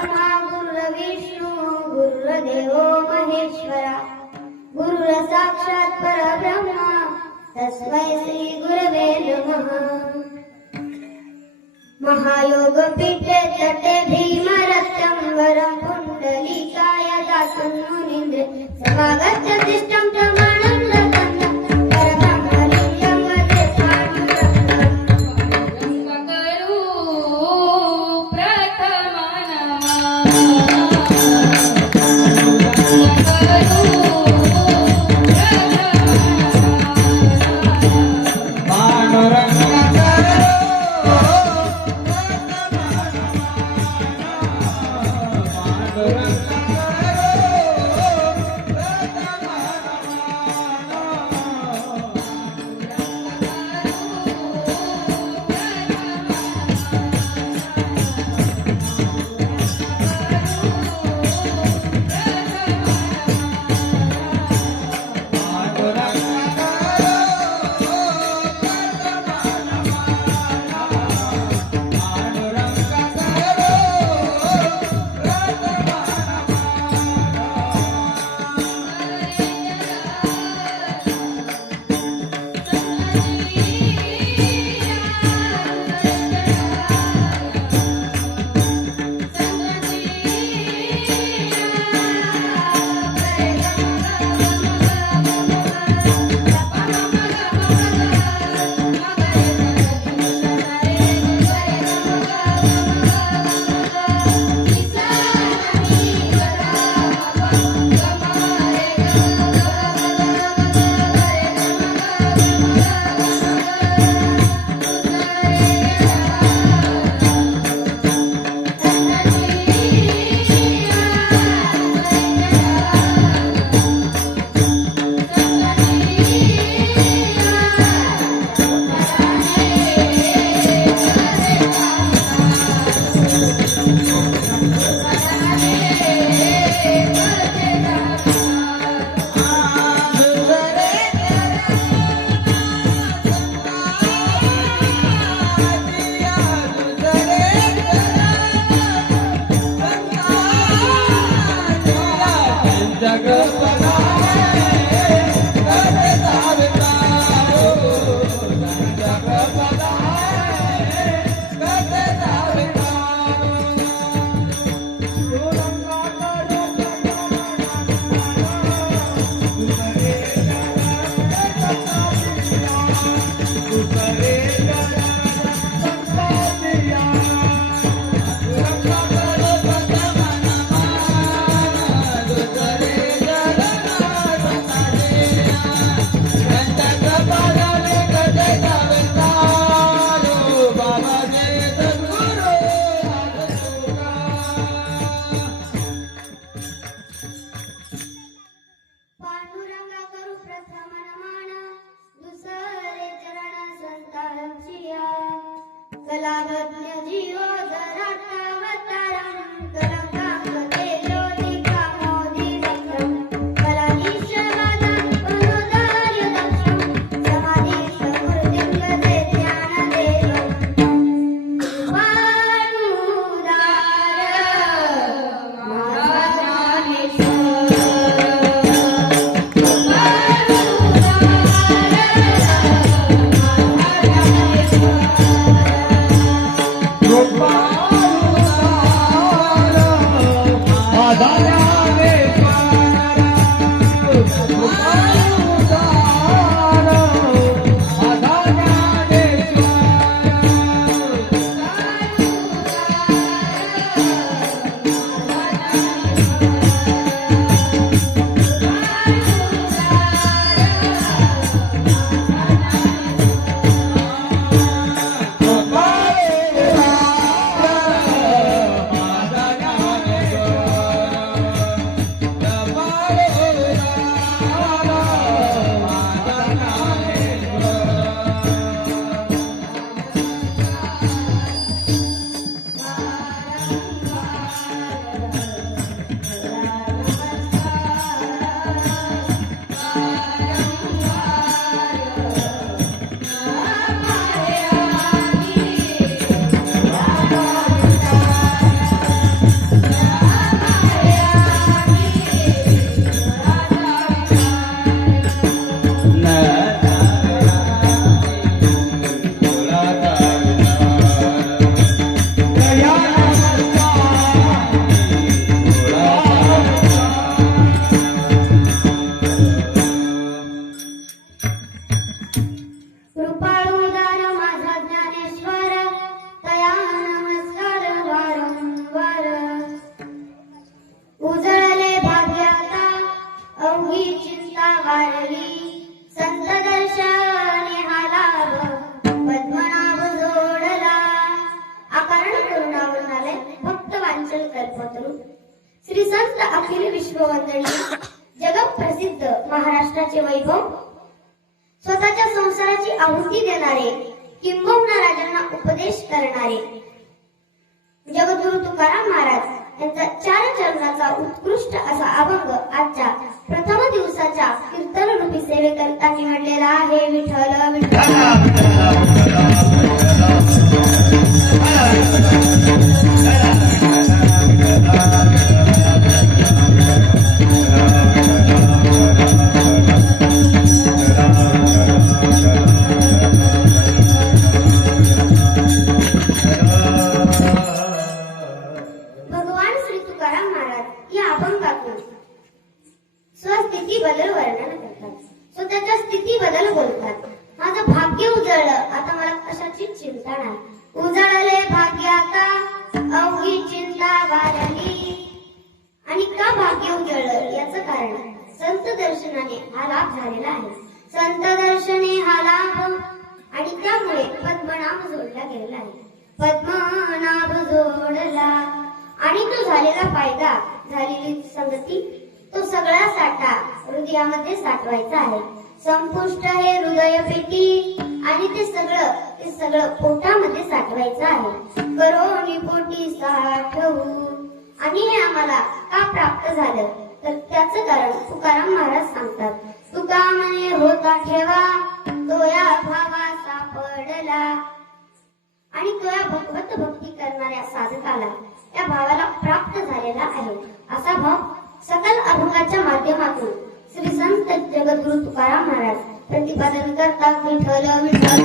ब्रह्मा गुरुर्विष्णू गुरुर्देवो महेश्वरा गुरुर् साक्षात् परब्रह्म तस्मै श्री गुरवे नमः। महायोगपीठे तटे भीमरथं वरं पुण्डलीकाय दातुं मुनीन्द्रे समागच्छतिष्ठं प्रमाणं रतनं परब्रह्मलिङ्गं वन्दे स्वामिनं। वांचन कल्पतरू श्री संत अखिल विश्ववंदनीय जगत प्रसिद्ध महाराष्ट्राचे वैभव स्वतःच्या संसाराची आहुती देणारे किंबहुना राजांना उपदेश करणारे जगद्गुरु तुकाराम महाराज यांचा 4 चरणाचा उत्कृष्ट असा अभंग आजच्या प्रथम दिवसाच्या कीर्तन रूपी सेवेकरिता निवडलेला आहे. विठ्ठल विठ्ठल स्वस्थिती बदल वर्णन करतात. स्वतःच्या स्थिती बदल बोलतात. माझं भाग्य उजळलं, आता मला कशाची चिंता नाही. उजळले भाग्य आता अवघी चिंता वाढली. आणि का भाग्य उजळलं याचं कारण संत दर्शनाने हा लाभ झालेला आहे. संत दर्शने हा लाभ आणि त्यामुळे पद्मनाभ जोडला गेलेला आहे. पद्मनाभ जोडला आणि तो झालेला फायदा, झालेली संगती, तो सगळा साठा हृदयामध्ये साठवायचा आहे. संपुष्ट हे हृदय पेटी आणि ते सगळं पोटामध्ये साठवायचं आहे. करोनी पोटी साठवू. आणि हे आम्हाला का प्राप्त झालं तर त्याचं कारण तुकाराम महाराज सांगतात. तुका म्हणे होता ठेवा तो या भावा सापडला. आणि तो या भगवत भक्ती करणाऱ्या साधकाला त्या भावाला प्राप्त झालेला आहे. असा भाव सकल अभंगाच्या माध्यमातून श्री संत जगद्गुरु तुकाराम महाराज प्रतिपादन करतात. विठ्ठल विठ्ठल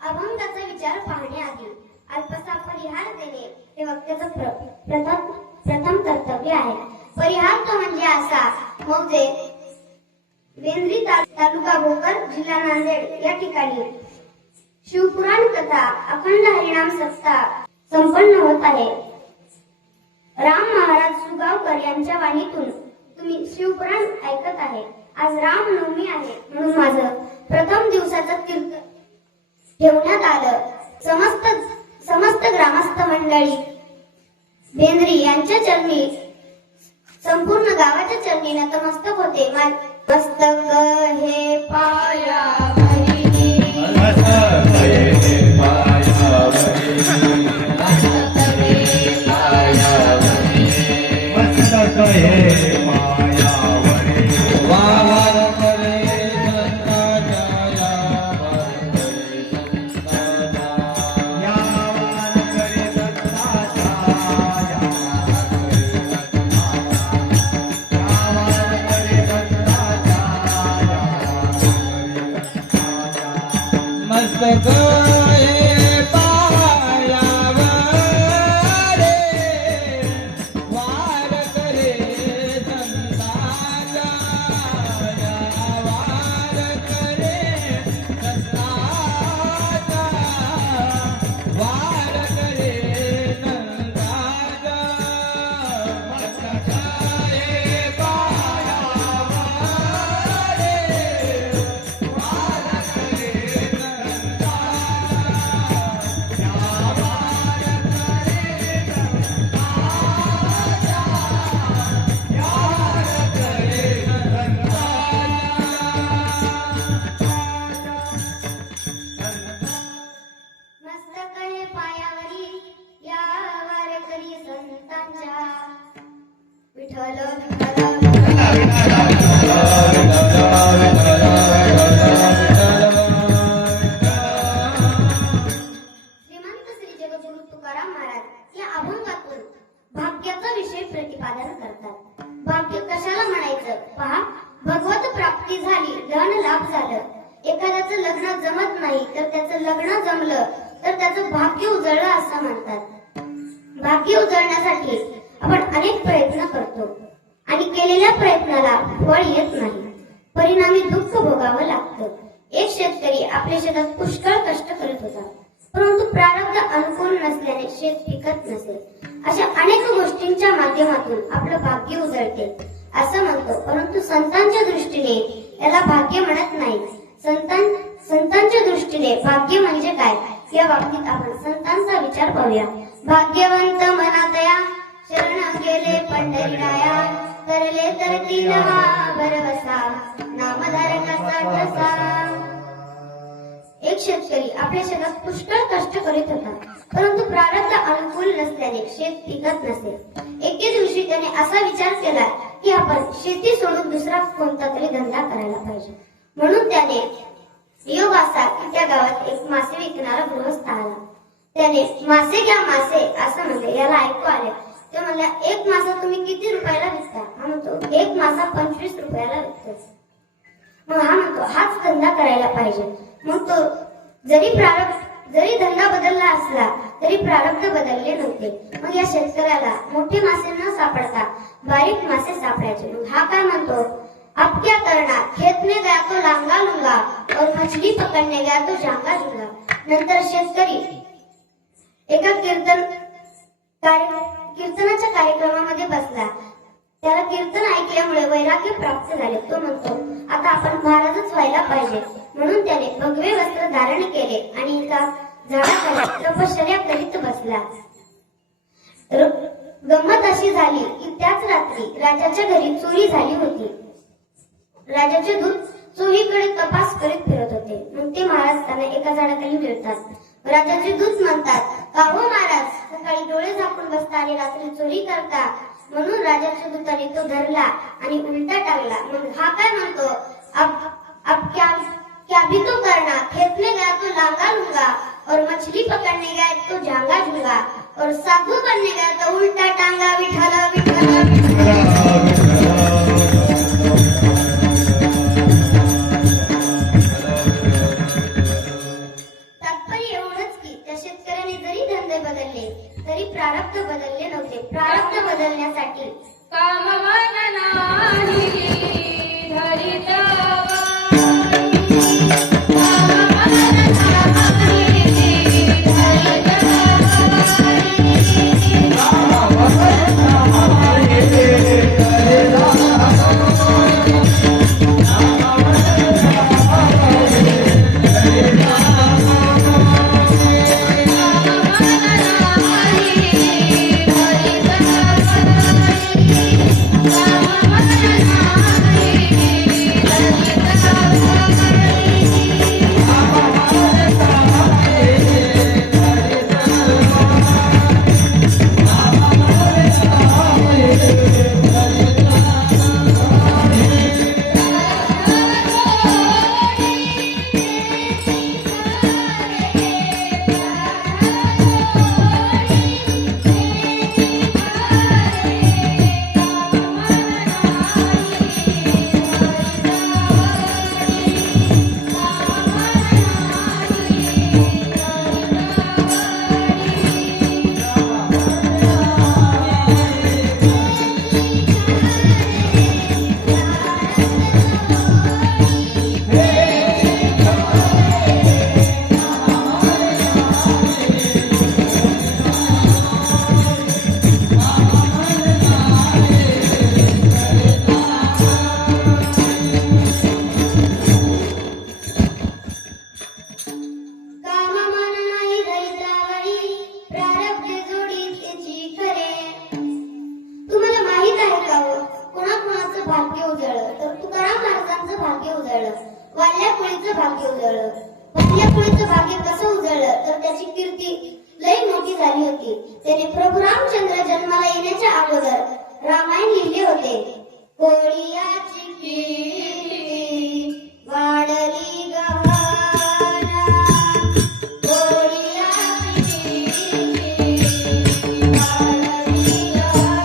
अभंगाचा विचार पाहण्याआधी अल्पसा परिहार देणे हे वक्त्याचं प्रथम कर्तव्य आहे. परिहार तो म्हणजे असा मौजे बेंद्री तालुका भोकर जिल्हा नांदेड या ठिकाणी शिवपुराण कथा अखंड हरिनाम सप्ताह संपन्न होत आहे. राम महाराज सुगावकर यांच्या वाणीतून तुम्ही शिवपुराण ऐकत आहे. आज रामनवमी आहे म्हणून माझं प्रथम दिवसाचं कीर्तन ठेवण्यात आलं. समस्त ग्रामस्थ मंडळी बेंद्री यांच्या चरणी, संपूर्ण गावाच्या चरणी नतमस्तक होते. मस्तक हे पायावरी, मस्तक हे पायावरी, मस्तक हे पायावरी, मस्तक हे पायावरी. वावर करे संताच्या, यावर करे संताच्या, मस्तक हे पायावरे, वार करे संताच्या, वार करे संताच्या, वार करे संताच्या. मस्तक हे पायावरे, वार करे प्रतिपादन करतात. भाग्य कशाला म्हणायचं पहा. भगवत प्राप्ती झाली, धन लाभ झालं. एखाद्याचं लग्न जमत नाही तर त्याचं लग्न जमलं तर त्याचं भाग्य उजळलं असं म्हणतात. भाग्य उजळण्यासाठी आपण अनेक प्रयत्न करतो आणि केलेल्या प्रयत्नाला फळ येत नाही. परिणामी दुःख भोगावं लागतं. एक शेतकरी आपल्या शेतात पुष्कळ कष्ट करत होता, परंतु प्रारब्ध अनुकूल नसल्याने शेत पिकत नसे. अशा अनेक गोष्टींच्या माध्यमातून आपलं भाग्य उजळते. असं म्हणतो, परंतु संतांच्या दृष्टीने याला भाग्य म्हणत नाही. संतांच्या दृष्टीने भाग्य म्हणजे काय या बाबतीत आपण संतांचा विचार पाहूया. भाग्यवंत मनातया शरण गेले पंढरीराया, तरले तर तीनवा भरवसा नामधारकाचा ठसा. एक शेतकरी आपल्या शेतात पुष्कळ कष्ट करीत होता, परंतु प्रारब्ध अनुकूल नसल्याने शेत पिकत नसे. एके दिवशी त्याने असा विचार केला की आपण शेती सोडून दुसरा कोणता तरी धंदा करायला पाहिजे. म्हणून त्याने योग असा की त्या गावात एक मासे विकणारा गृहस्थ आला. त्याने मासे घ्या मासे असं म्हणले. याला ऐकू आले. ते म्हणला, एक मासा तुम्ही किती रुपयाला विकता? हा म्हणतो, एक मासा 25 रुपयाला विकतो. मग हा म्हणतो, हाच धंदा करायला पाहिजे. मग तो जरी धंदा बदलला असला तरी प्रारब्ध बदलले नव्हते. मग या शेतकऱ्याला मोठे मासे न सापडता बारीक मासे सापडायचे. मग हा काय म्हणतो, अब क्या करना, खेत में गया तो लांगा लूंगा और मछली पकडने गया तो जांगा झुंगा. नंतर शेतकरी एका कीर्तनाच्या कार्यक्रमामध्ये बसला. त्याला कीर्तन ऐकल्यामुळे वैराग्य प्राप्त झाले. तो म्हणतो, आता आपण महाराजच व्हायला पाहिजे. म्हणून त्याने भगवे वस्त्र धारण केले आणि एका झाडाखाली तपश्चर्या करीत बसला. गंमत अशी झाली की त्याच रात्री राजाच्या घरी चोरी झाली होती. राजाचे दूत चोहीकडे तपास करीत फिरत होते. मग ते महाराज त्यांना एका झाडाखाली मिळतात. राजाचे दूत म्हणतात, का हो महाराज, सकाळी डोळे झाकून बसता आणि रात्री चोरी करता. म्हणून राजाच्या दूताने तो धरला आणि उलटा टांगला. मग हा काय म्हणतो, अब क्या भी तो करना, खेत में गया तो लांगा लूंगा और मछली पकड़ने गया तो जांगा झूंगा और साधु बनने गया तो उल्टा टांगा. विठ्ठला विठ्ठला तात्पर्य एवढंच की त्या शेतकऱ्याने जरी धंदे बदलले तरी प्रारब्ध बदलले नव्हते. प्रारब्ध बदलण्यासाठी भाग्य उजळलं तर तुकाराम महाराजांचं भाग्य उजळलं. वाल्या कुळीचं भाग्य उजळलं. वाल्या कुळीचं भाग्य कसं उजळलं तर त्याची कीर्ती लई मोठी झाली होती. त्याने प्रभू रामचंद्र जन्माला येण्याच्या अगोदर रामायण लिहिले होते. कोळियाची कीर्ती वाढली गहना, कोळियाची कीर्ती वाढली गहना.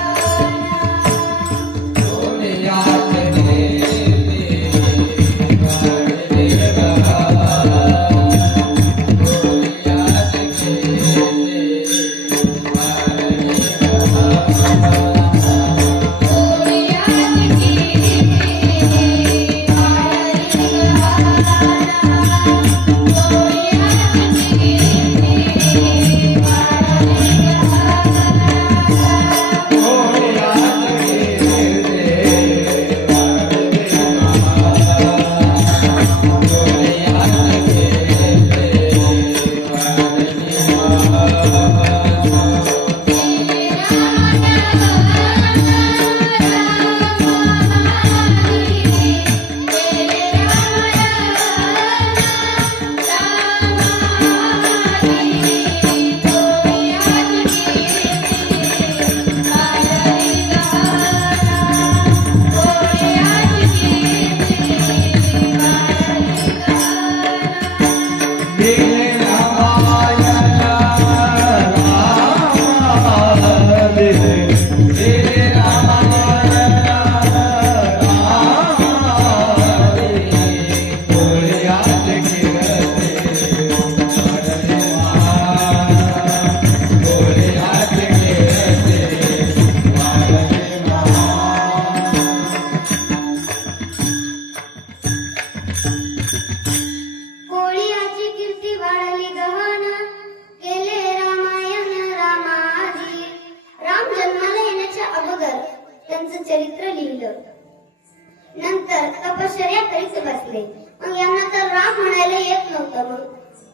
नंतर तपश्चर्या करीत बसले. मग यांना तर राम म्हणायला येत नव्हतं. मग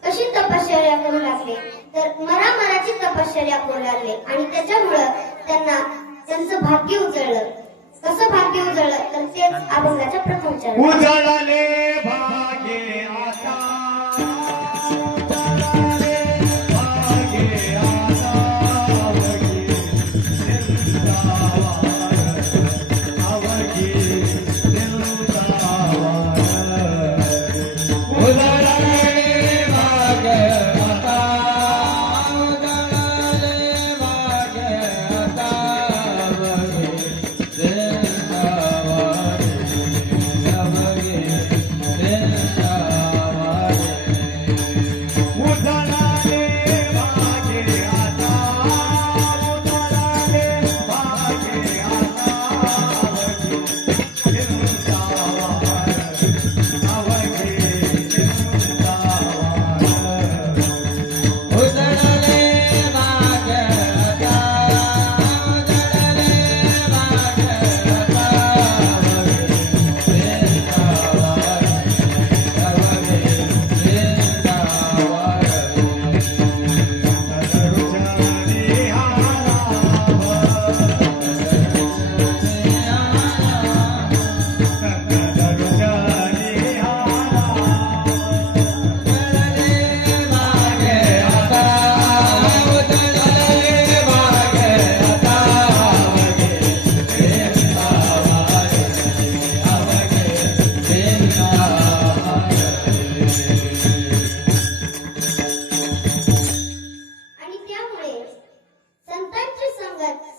कशी तपश्चर्या करू लागले तर मराची तपश्चर्या करू लागले आणि त्याच्यामुळं त्यांचं भाग्य उजळलं. कसं भाग्य उजळलं तर तेच अभंगाच्या प्रथम चरण. उजळले भाग्ये आता, उजळले भाग्ये आता, अवघी वृंदावन, उजळले भाग्ये आता, उजळले भाग्ये आता, अवघी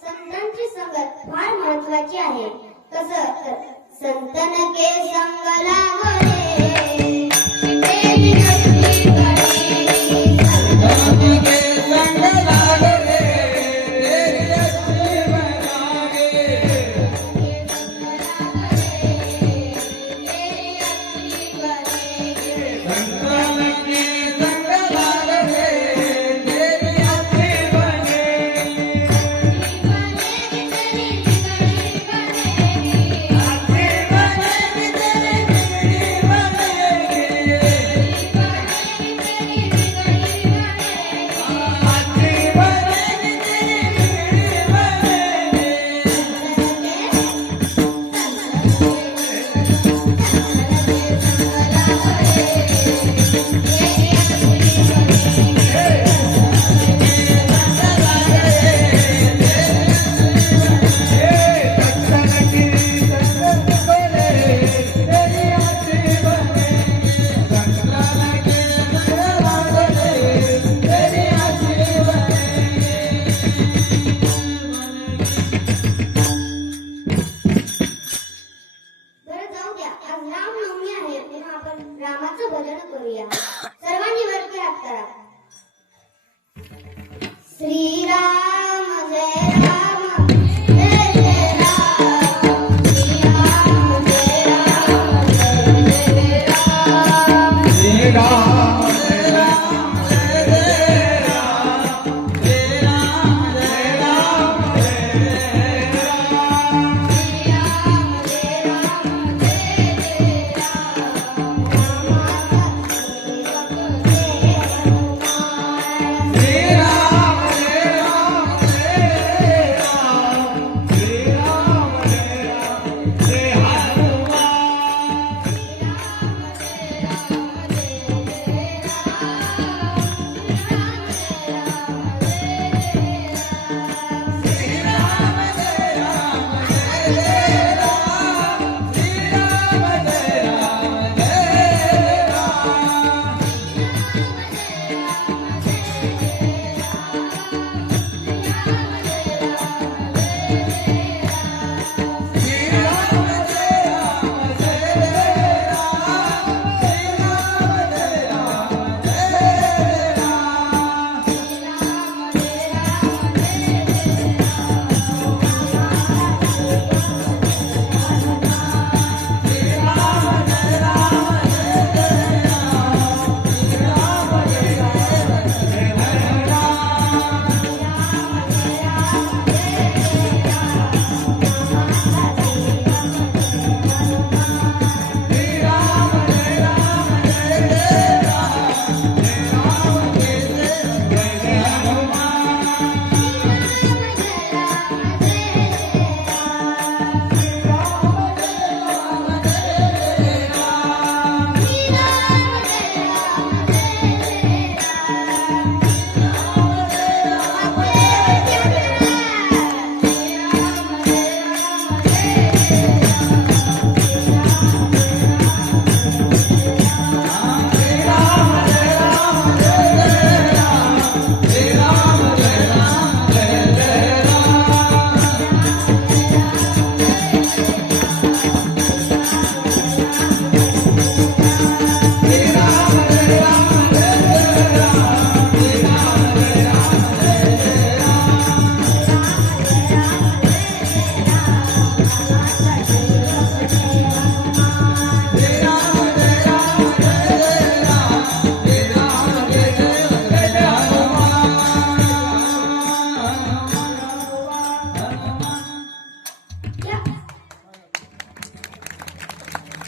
संतांची संगत फार महत्वाची आहे. कसं तर संतन के संग लागले तेरी नसली बळी, संतन के संग लागले तेरी नसली बळी, संतन के संग लागले तेरी असली बने, बरं जाऊ द्या. आज रामनवमी आहे तेव्हा आपण रामाचं भजन करूया. सर्वांनी वरती हात करा. श्रीराम जय राम जय जय राम, श्रीराम जय राम जय जय राम, श्रीराम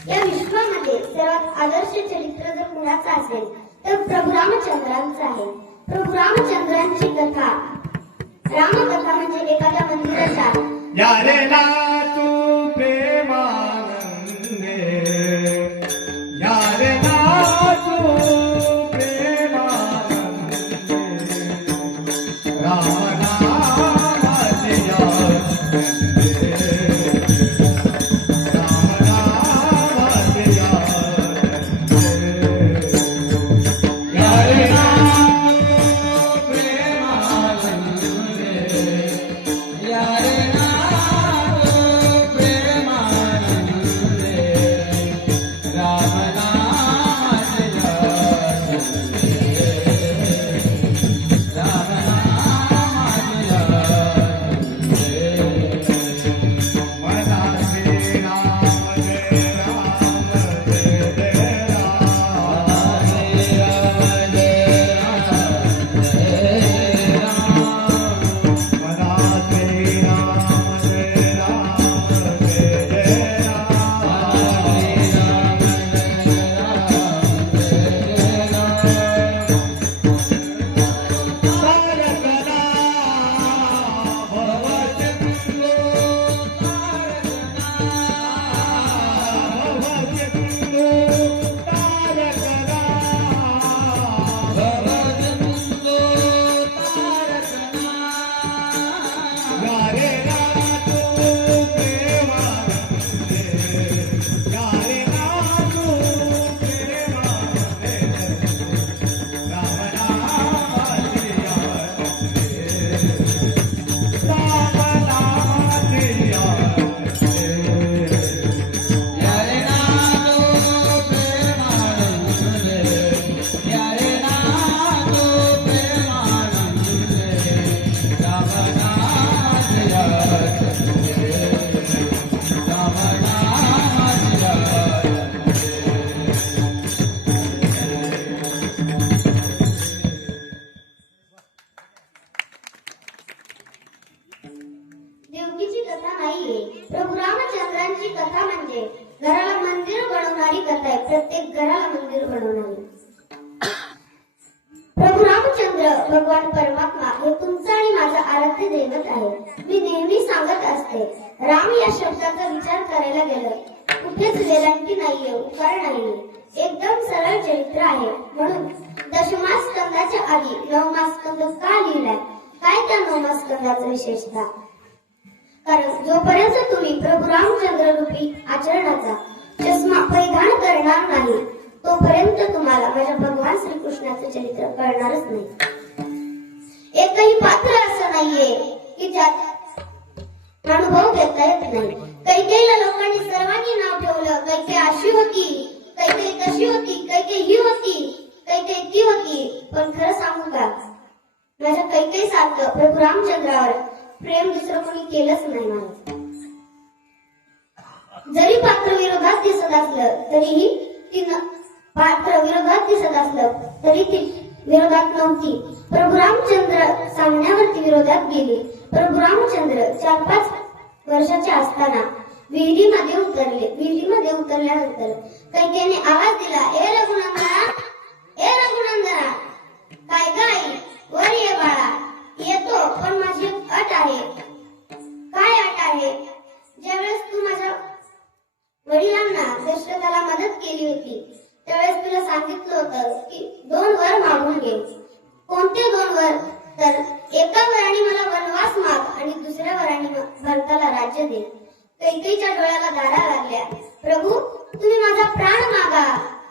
या विश्वामध्ये सर्वात आदर्श चरित्र जर कुणाचं असेल तर प्रभू रामचंद्रांचं आहे. प्रभू रामचंद्रांची कथा, रामकथा म्हणजे एखाद्या मंदिराच्या यारे नाचू प्रेमानंदे, यारे नाचू प्रेमानंदे, रामनामाची यादे, रामनामाची यादे. यारे नाचू प्रेमानंदे, यारे नाचू प्रेमानंदे, रामनामाची यादे, रामनामाची यादे. मना श्रीराम जय राम जय जय राम, मना श्रीराम जय राम जय जय देवकीची कथा नाहीये. प्रभू रामचंद्रांची कथा म्हणजे घराला मंदिर बनवणारी कथा आहे. प्रत्येक घराला मंदिर बनवणारी. प्रभू रामचंद्र भगवान परमात्मा हे तुमचं आणि माझं आराध्य दैवत आहे. मी नेहमी सांगत असते, राम या शब्दाचा विचार करायला गेलं कुठेच वेलांटी नाहीये, उकार नाहीये, एकदम सरळ चरित्र आहे. म्हणून दशमा स्कंदाच्या आधी नवमा स्कंद का लिहिलाय? काय त्या नवमा स्कंदाचा विशेषता? कारण जोपर्यंत तुम्ही प्रभू रामचंद्र रूपी आचरणाचा चष्मा परिधान करणार नाही तोपर्यंत तुम्हाला माझ्या भगवान श्रीकृष्णाचं चरित्र कळणारच नाही. एकही पात्र असं नाहीये की ज्यात अनुभव घेता येत नाही. कैकेयीला लोकांनी सर्वांनी नाव ठेवलं. कैकेयी अशी होती, कैकेयी तशी होती, कैकेयी ही होती, कैकेयी ती होती. पण खरं सांगू का, माझ्या कैकेयी सारखं प्रभू रामचंद्रावर प्रेम दुसरं कोणी केलंच नाही. मला जरी पात्र विरोधात दिसत असलं तरीही ती पात्र विरोधात दिसत असलं तरी ती विरोधात नव्हती. प्रभू रामचंद्र सांगण्यावरती विरोधात गेली. प्रभू रामचंद्र 4-5 वर्षाचे असताना विहिरीमध्ये उतरले. विहिरीमध्ये उतरल्यानंतर कैकेयीने आवाज दिला, ए रघुनंदना, ए रघुनंदना, काय गाई वर ये बाळा. येतो, पण माझी एक अट आहे. काय अट आहे? ज्यावेळेस तू माझ्या वडिलांना दशरथाला मदत केली होती त्यावेळेस तुला सांगितलं होतं की 2 वर मागून घे. कोणते 2 वर? तर एका वराने मला वनवास माग आणि दुसऱ्या वराने भरताला राज्य दे. कैकेयीच्या डोळ्याला धारा लागल्या. प्रभू, तुम्ही माझा प्राण मागा,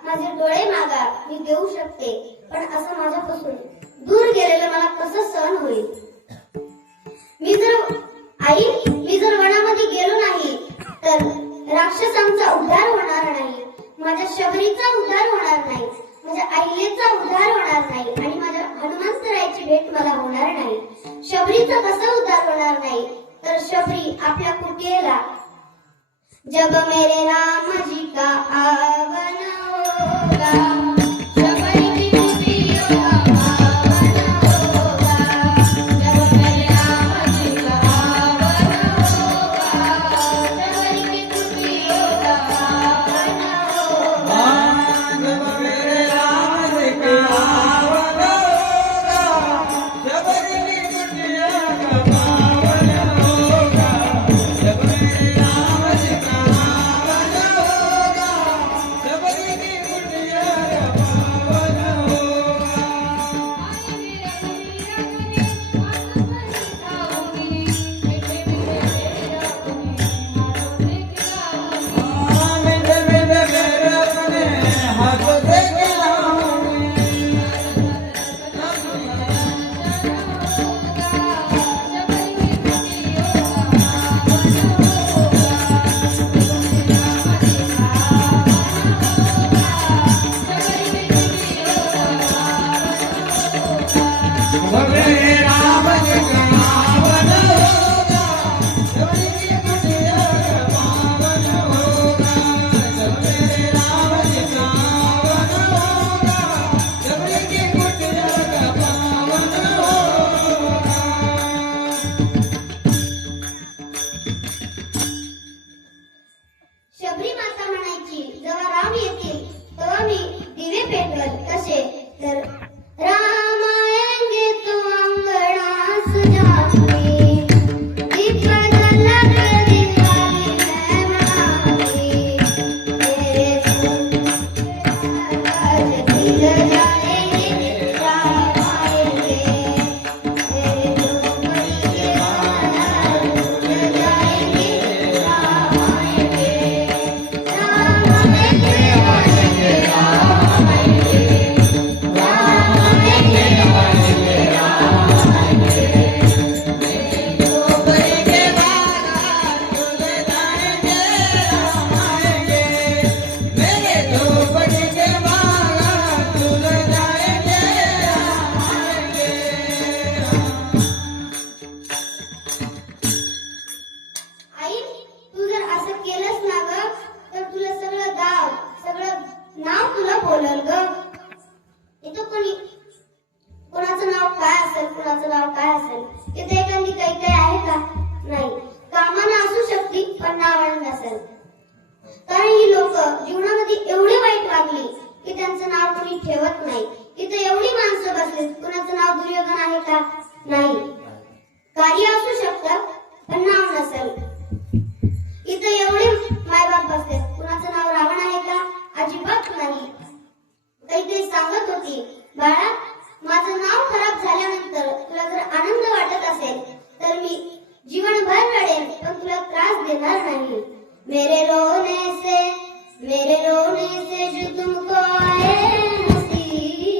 माझे डोळे मागा, मी देऊ शकते, पण असं माझ्यापासून दूर गेलेलं मला कसं सहन होईल? मी जर वनामध्ये गेलो नाही तर राक्षसांचा उद्धार होणार नाही, माझ्या शबरीचा उद्धार होणार नाही, माझ्या अहिलेचा उद्धार होणार नाही आणि माझ्या हनुमंतरायाची भेट मला होणार नाही. शबरीचा कसा उद्धार होणार नाही? तर शबरी आपल्या कुटियेला जब मेरे राम जी का आवन होगा, शबरी की कुटियों का आवन होगा, जब मेरे राम जी का आवन होगा, शबरी की कुटियों का आवन शबरी माता म्हणायची जेव्हा राम येतील तेव्हा मी दिवे पेटवल कसे तर राम आएंगे तो अंगणास जाऊंगी दीप जला कर दिवाली मैं मनाऊंगी मेरे आज दिल जाएंगे राम आएंगे मेरे झोपड़ी के बाहर उड़ जाएंगे राम आएंगे राम आएंगे आएंगे राम आएंगे राम आएंगे आएंगे राम आएंगे मेरे झोपड़ी के बाहर उड़ जाएंगे राम आएंगे मेरे झोपड़ी के बाहर उड़ जाएंगे राम आएंगे आई तू जर असं केलंस ना ग तर तुला सगळं गाव सगळं नाव तुला बोलल ग इथं कोणाचं नाव काय असेल कोणाचं नाव काय असेल तिथे एखादी काही आहे का नाही कामानं असू शकते पण नावानं नसेल कारण ही लोक जीवनामध्ये एवढी वाईट वागली की त्यांचं नाव कोणी ठेवत नाही इथे एवढी माणसं बसली कुणाचं नाव दुर्योधन आहे का नाही कार्य असू शकतं पण नाव नसेल इथं एवढे मायबाप बसले कुणाचं नाव रावण आहे का अजिबात नाही काही सांगत होती बाळा माझं नाव खराब झाल्यानंतर तुला जर आनंद वाटत असेल तर मी जीवनभर रडेल पण तुला त्रास देणार नाही मेरे रोने से जो तुमको आए नसीब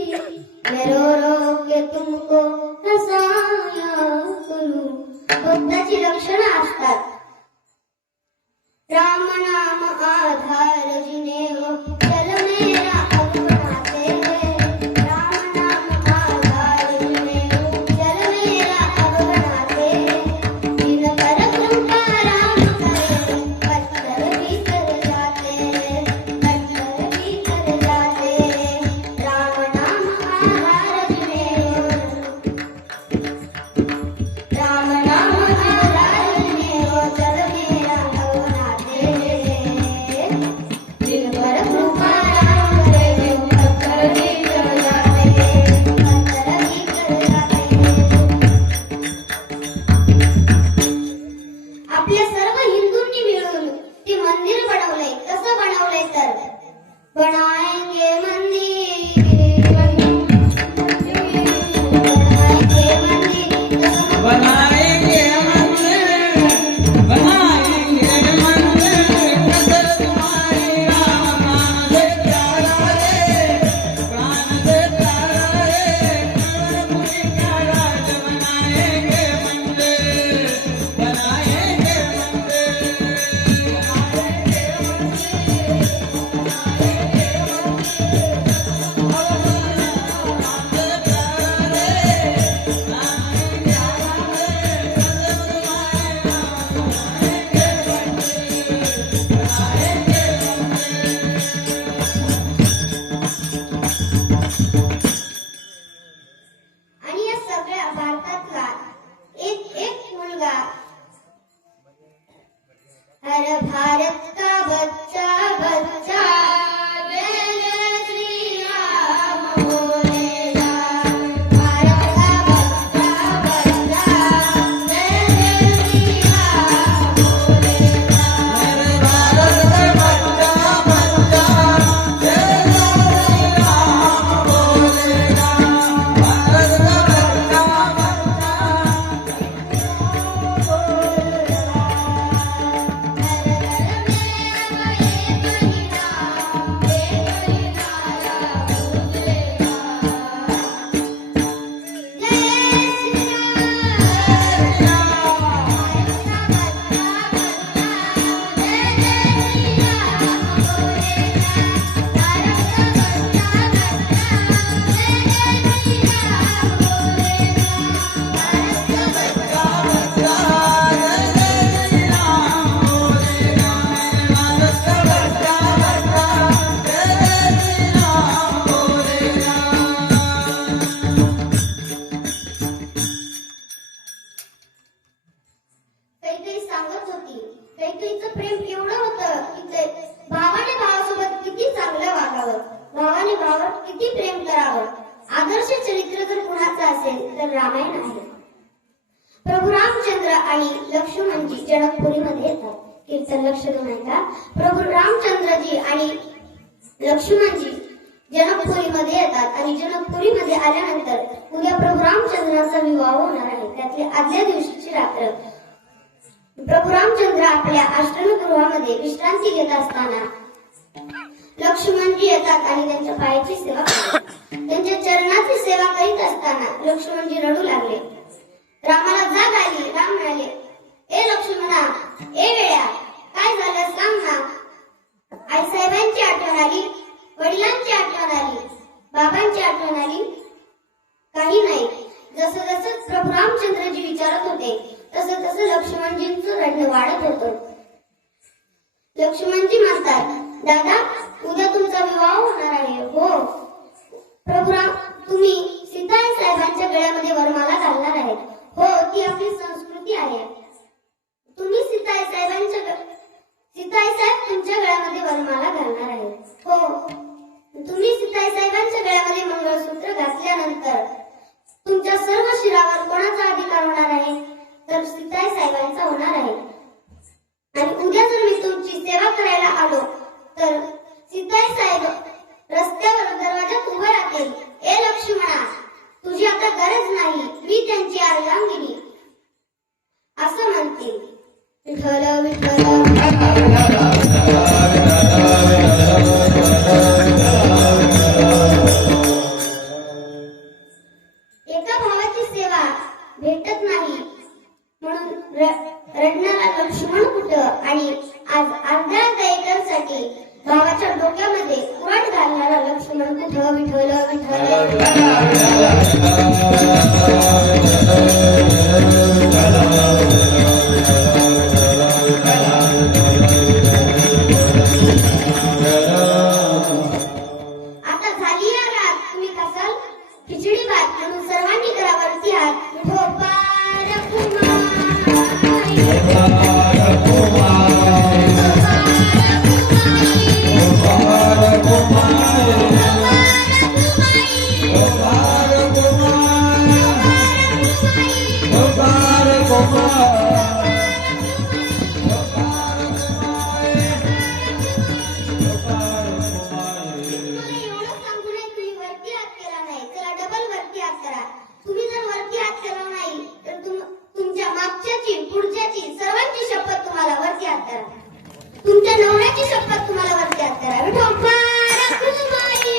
किती प्रेम करावं. आदर्श चरित्र जर कुणाचं असेल तर रामायण आहे. प्रभू रामचंद्र आणि लक्ष्मणजी जनकपुरीमध्ये येतात. कीर्तन लक्ष देऊन ऐका. प्रभू रामचंद्रजी आणि लक्ष्मणजी जनकपुरीमध्ये येतात आणि जनकपुरीमध्ये आल्यानंतर उद्या प्रभू रामचंद्रांचा विवाह होणार आहे. त्यातल्या आदल्या दिवशीची रात्र प्रभू रामचंद्र आपल्या आश्रमगृहामध्ये विश्रांती घेत असताना लक्ष्मणजी येतात आणि त्यांच्या पायाची सेवा करतात. त्यांच्या चरणाची सेवा करीत असताना लक्ष्मणजी रडू लागले. रामाला जाग आली. राम म्हणाले, ए लक्ष्मणा, ए वेळ्या, काय झालं सांग ना. आईसाहेबांची आठवण आली, वडिलांची आठवण आली, बाबांची आठवण आली. काही नाही. जसं जसं प्रभू रामचंद्रजी विचारत होते तसं तसं लक्ष्मणजींचं रडणं वाढत होतं. लक्ष्मणजी म्हणतात, दादा, उद्या तुमचा विवाह होणार आहे. हो प्रभू राम, तुम्ही सीताई साहेबांच्या गळ्यामध्ये वरमाला घालणार आहेत. हो, ती आपली संस्कृती आहे. तुम्ही सीताई साहेब तुमच्या गळ्यामध्ये वरमाला घालणार आहे. हो, तुम्ही सीताई साहेबांच्या गळ्यामध्ये मंगळसूत्र घातल्यानंतर तुमच्या सर्व शिरावर कोणाचा अधिकार होणार आहे तर सीताई साहेबांचा होणार आहे. आणि उद्या जर मी तुमची सेवा करायला आलो तर सीताई साहेब रस्त्यावर दरवाजात उभे राहतील. ए लक्ष्मणा, तुझी आता गरज नाही, मी त्यांची अर्धांगिनी असं म्हणतील. विठ्ठल विठ्ठल. एका भावाची सेवा भेटत नाही म्हणून रडणारा लक्ष्मण कुठं. आणि आज अर्ध्या एकरसाठी भावाच्या डोक्यामध्ये कुराड घालणारा लक्ष्मण कुठं. विठ्ठल विठ्ठल. आता झाली या रात. तुम्ही कसाल खिचडी भात म्हणून सर्वांनी करा वरती हात. विठोबार तुमच्या नवऱ्याची शपथ तुम्हाला वरती हात करा. विठोबार कुमाई.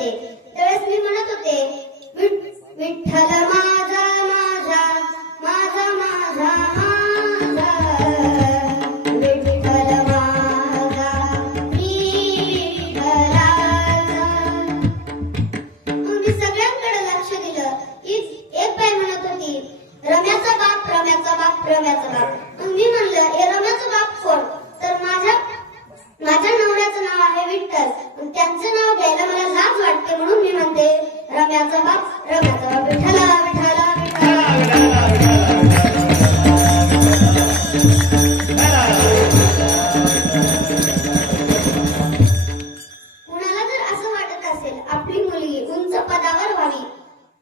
होते त्यावेळेस मी म्हणत होते विठ्ठल माझा माझा माझा माझा माझा विठ्ठल माझा मी विठ्ठलाचा. मग मी सगळ्यांकडे लक्ष दिलं. एक बाई म्हणत होती रम्याचा बाप रम्याचा बाप रम्याचा बाप. मग मी म्हणलं हे रम्याचा बाप कोण? तर माझ्या नवऱ्याचं नाव आहे विठ्ठल. मग त्यांचं नाव घ्यायला मला लाज वाटते म्हणून मी म्हणते रम्याचा बाप विठ्ठला विठ्ठला कुणाला जर असं वाटत असेल आपली मुलगी उंच पदावर व्हावी,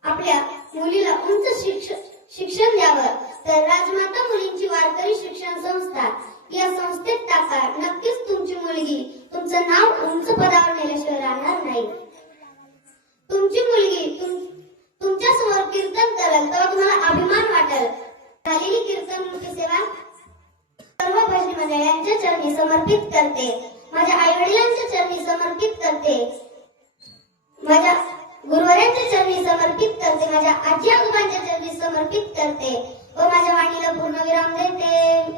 आपल्या मुलीला उंच शिक्षण द्यावं, तर राजमाता मुलींची वारकरी शिक्षण संस्था या संस्थेत टाका. नक्कीच तुमची मुलगी तुमचं नाव उंच पदावर नेल्याशिवाय राहणार नाही. तुमची मुलगी तुमच्या समोर कीर्तन करेल तेव्हा तुम्हाला अभिमान वाटेल. झालेली कीर्तन मुख्य सेवा सर्व भजनी मंडळांच्या चरणी समर्पित करते. माझ्या आई वडिलांच्या चरणी समर्पित करते. माझ्या गुरुवारांच्या चरणी समर्पित करते. माझ्या आजी आजोबांच्या चरणी समर्पित करते व माझ्या वाणीला पूर्णविराम देते.